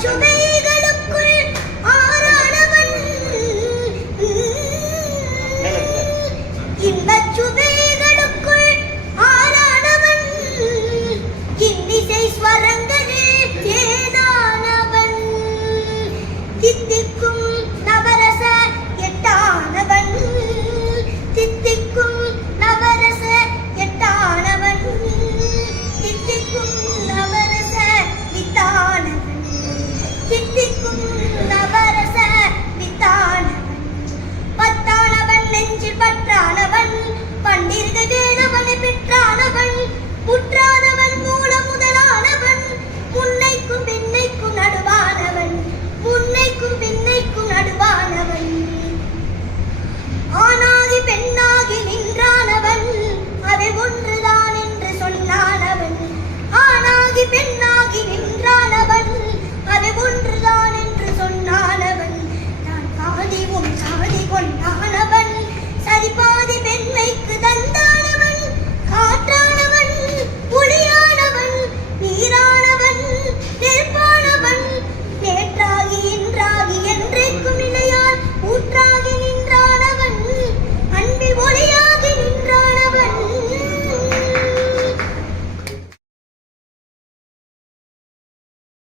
准备